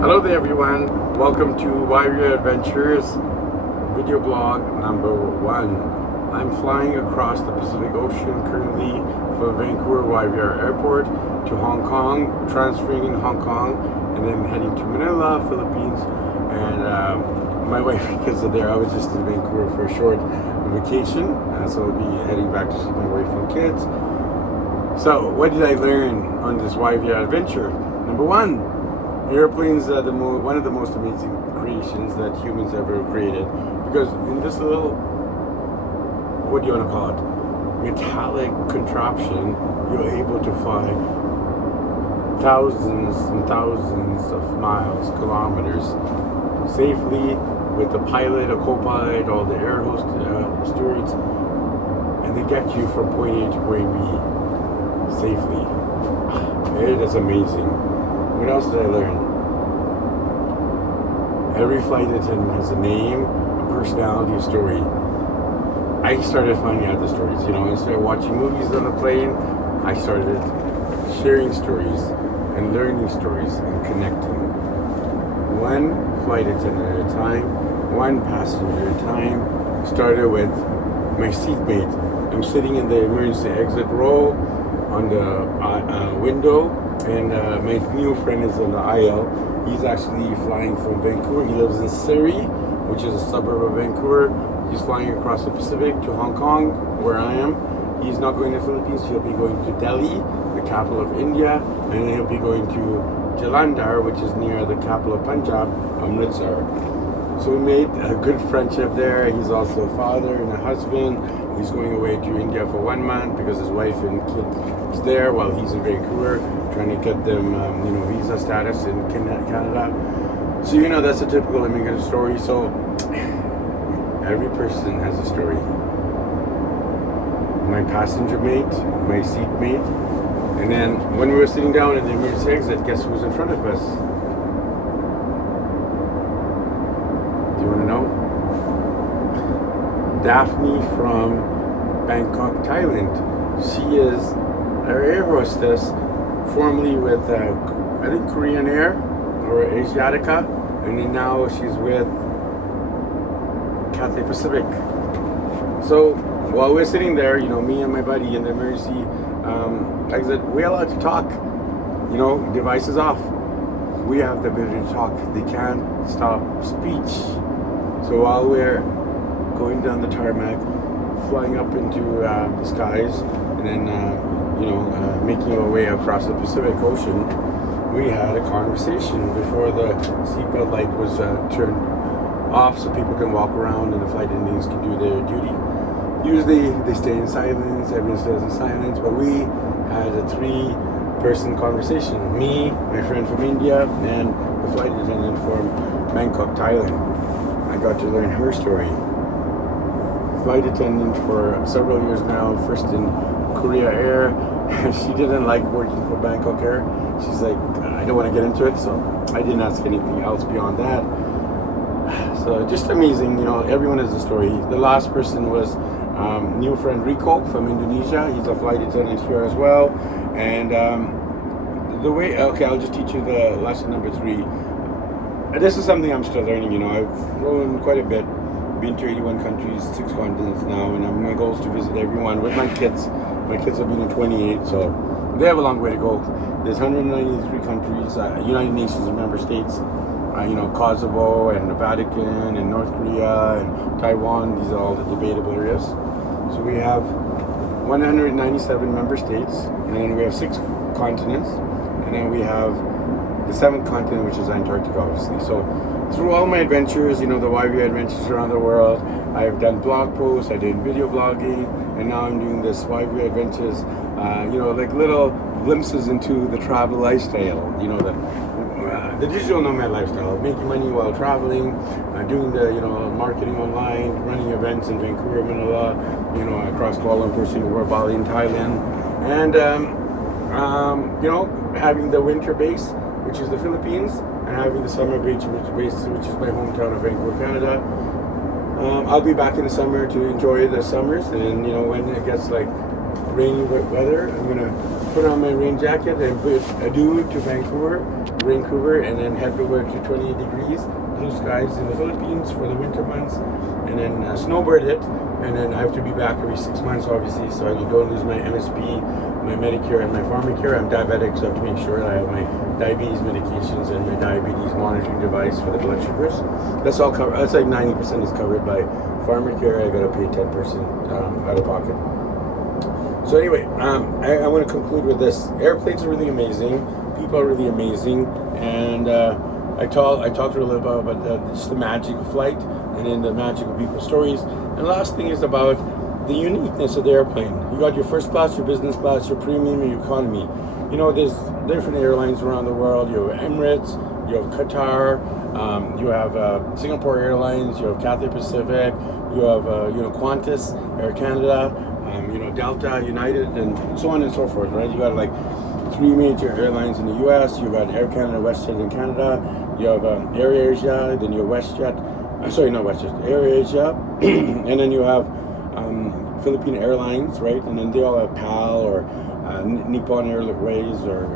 Hello there everyone, welcome to YVR Adventures video blog number 1. I'm flying across the Pacific Ocean currently from Vancouver YVR Airport to Hong Kong, transferring in Hong Kong and then heading to Manila, Philippines. And my wife and kids are there. I was just in Vancouver for a short vacation, so I'll be heading back to see my wife and kids. So what did I learn on this YVR adventure? Number 1. Airplanes are one of the most amazing creations that humans ever created, because in this little, what do you want to call it, metallic contraption, you're able to fly thousands and thousands of miles, kilometers, safely with a pilot, a co-pilot, all the air host stewards, and they get you from point A to point B safely. It is amazing. What else did I learn? Every flight attendant has a name, a personality, a story. I started finding out the stories. Instead of watching movies on the plane, I started sharing stories and learning stories and connecting. One flight attendant at a time, one passenger at a time. Started with my seatmate. I'm sitting in the emergency exit row on the window. And my new friend is in the aisle. He's actually flying from Vancouver. He lives in Surrey, which is a suburb of Vancouver. He's flying across the Pacific to Hong Kong, where I am. He's not going to the Philippines. He'll be going to Delhi, the capital of India, and then he'll be going to Jalandhar, which is near the capital of Punjab, Amritsar. So we made a good friendship there. He's also a father and a husband. He's going away to India for 1 month because his wife and kid is there while he's in Vancouver, trying to get them, visa status in Canada. So, that's a typical immigrant story. So every person has a story. My passenger mate, my seat mate, and then when we were sitting down at the emergency exit, guess who was in front of us? Do you want to know? Daphne from Bangkok, Thailand. She is an air hostess, formerly with I think Korean Air or Asiatica, and then now she's with Cathay Pacific. So while we're sitting there, me and my buddy in the emergency exit, we're allowed to talk. Devices off. We have the ability to talk. They can't stop speech. So while we're going down the tarmac, flying up into the skies, and then making our way across the Pacific Ocean, we had a conversation before the seatbelt light was turned off, so people can walk around and the flight attendants can do their duty. Usually they stay in silence, everyone stays in silence, but we had a 3-person conversation. Me, my friend from India, and the flight attendant from Bangkok, Thailand. I got to learn her story. Flight attendant for several years now, first in Korea Air. She didn't like working for Bangkok Air. She's like, I don't want to get into it, so I didn't ask anything else beyond that. So just amazing, everyone has a story. The last person was new friend Rico from Indonesia. He's a flight attendant here as well. And I'll just teach you the lesson number 3. This is something I'm still learning. I've flown quite a bit. Been to 81 countries, 6 continents now, and my goal is to visit everyone with my kids. My kids have been in 28, so they have a long way to go. There's 193 countries, United Nations member states, Kosovo and the Vatican and North Korea and Taiwan. These are all the debatable areas. So we have 197 member states, and then we have 6 continents, and then we have the 7th continent, which is Antarctica, obviously. So through all my adventures, the YVR Adventures around the world, I've done blog posts, I did video blogging, and now I'm doing this YVR Adventures, like little glimpses into the travel lifestyle, the digital nomad lifestyle, making money while traveling, doing the, marketing online, running events in Vancouver, Manila, across Kuala Lumpur, Singapore, Bali, and Thailand, and, having the winter base, which is the Philippines, and having the summer base, which is my hometown of Vancouver, Canada. I'll be back in the summer to enjoy the summers, and when it gets like rainy weather, I'm gonna put on my rain jacket and put adieu to Vancouver, and then head over to 28 degrees, blue skies in the Philippines for the winter months, and then snowbird it, and then I have to be back every 6 months, obviously, so I don't lose my MSP, my Medicare, and my pharmacare. I'm diabetic, so I have to make sure that I have my diabetes medications and my diabetes monitoring device for the blood sugars. That's all covered. That's like 90% is covered by pharmacare. I gotta pay 10% out of pocket. So anyway, I want to conclude with this. Airplanes are really amazing. People are really amazing, and I talked a little bit about just the magic of flight, and then the magic of people's stories. And the last thing is about the uniqueness of the airplane. You got your first class, your business class, your premium, your economy. You know, there's different airlines around the world. You have Emirates, you have Qatar, you have Singapore Airlines, you have Cathay Pacific, you have Qantas, Air Canada, Delta, United, and so on and so forth, right? You got like 3 major airlines in the U.S. You got Air Canada, WestJet in Canada. You have AirAsia, then you have WestJet. Sorry, not WestJet, AirAsia, and then you have Philippine Airlines, right? And then they all have PAL or Nippon Airways, or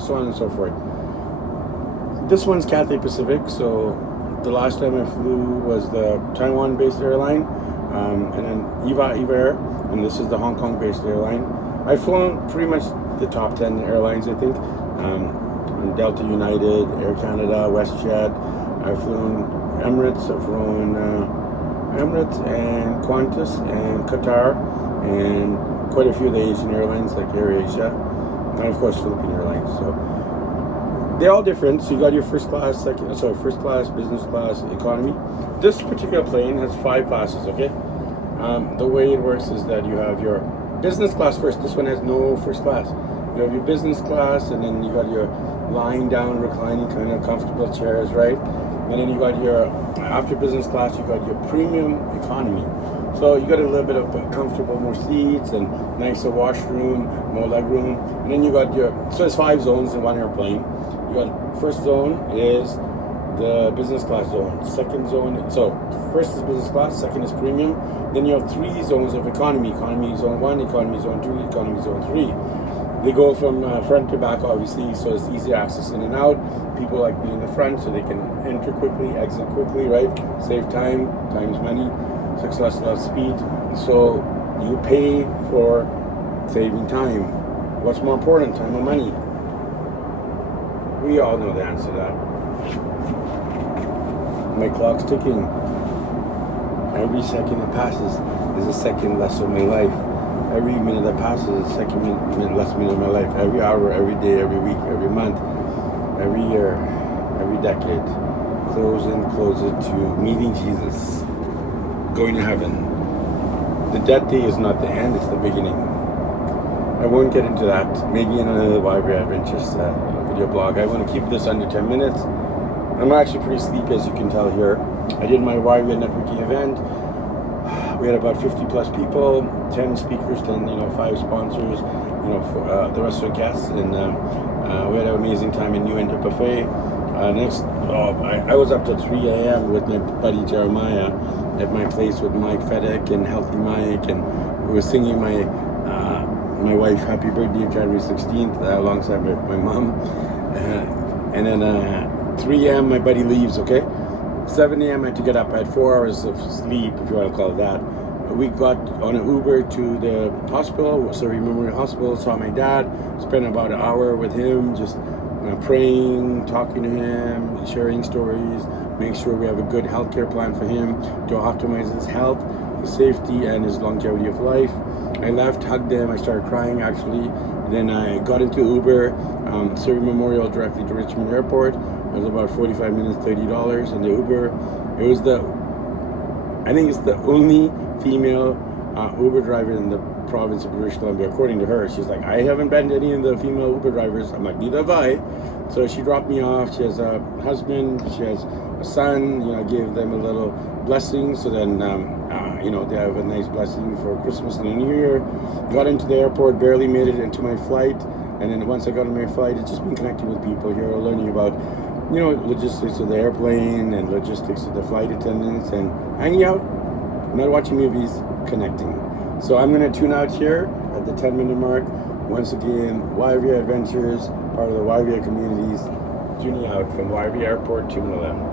so on and so forth. This one's Cathay Pacific, so the last time I flew was the Taiwan-based airline, and then YVR, and this is the Hong Kong-based airline. I've flown pretty much the top 10 airlines, I think. Delta, United, Air Canada, WestJet. I've flown Emirates. I've flown Emirates and Qantas and Qatar, and quite a few of the Asian airlines like AirAsia, and of course Philippine Airlines. So they're all different. So you got your first class, first class, business class, economy. This particular plane has 5 classes. Okay. The way it works is that you have your business class first. This one has no first class. You have your business class, and then you got your lying down, reclining kind of comfortable chairs, right? And then you got your, after business class, you got your premium economy. So you got a little bit of comfortable, more seats and nicer washroom, more leg room. And then you got so there's 5 zones in one airplane. You got, first zone is the business class zone. Second zone, so first is business class, second is premium. Then you have 3 zones of economy. Economy zone 1, economy zone 2, economy zone 3. They go from front to back, obviously, so it's easy access in and out. People like being in the front so they can enter quickly, exit quickly, right? Save time, time's money, success loves speed. So you pay for saving time. What's more important, time or money? We all know the answer to that. My clock's ticking. Every second that passes is a second less of my life. Every minute that passes is a second less minute of my life. Every hour, every day, every week, every month, every year, every decade. Closer to meeting Jesus, going to heaven. The death day is not the end, it's the beginning. I won't get into that. Maybe in another YVR Adventures video blog. I want to keep this under 10 minutes. I'm actually pretty sleepy, as you can tell here. I did my YVR networking event. We had about 50 plus people, 10 speakers, 5 sponsors, for the rest of the guests, and we had an amazing time in New Enter Buffet. I was up till 3 a.m. with my buddy Jeremiah at my place with Mike Fedek and Healthy Mike, and we were singing my wife happy birthday on January 16th alongside my mom. And then 3 a.m. my buddy leaves, okay? 7 a.m. I had to get up. I had 4 hours of sleep, if you want to call it that. We got on an Uber to the hospital, Surrey Memorial Hospital, saw my dad, spent about an hour with him, just praying, talking to him, sharing stories, make sure we have a good healthcare plan for him to optimize his health, his safety, and his longevity of life. I left, hugged him, I started crying actually. Then I got into Uber, Surrey Memorial directly to Richmond Airport. It was about 45 minutes, $30 in the Uber. It was I think it's the only female Uber driver in the province of British Columbia, according to her. She's like, I haven't been to any of the female Uber drivers. I'm like, neither have I. So she dropped me off. She has a husband, she has a son. I gave them a little blessing. So then, they have a nice blessing for Christmas and New Year. Got into the airport, barely made it into my flight. And then once I got on my flight, it's just been connecting with people here, learning about logistics of the airplane and logistics of the flight attendants, and hanging out, not watching movies, connecting. So I'm going to tune out here at the 10-minute mark. Once again, YVR Adventures, part of the YVR communities, tuning out from YVR Airport to Manila.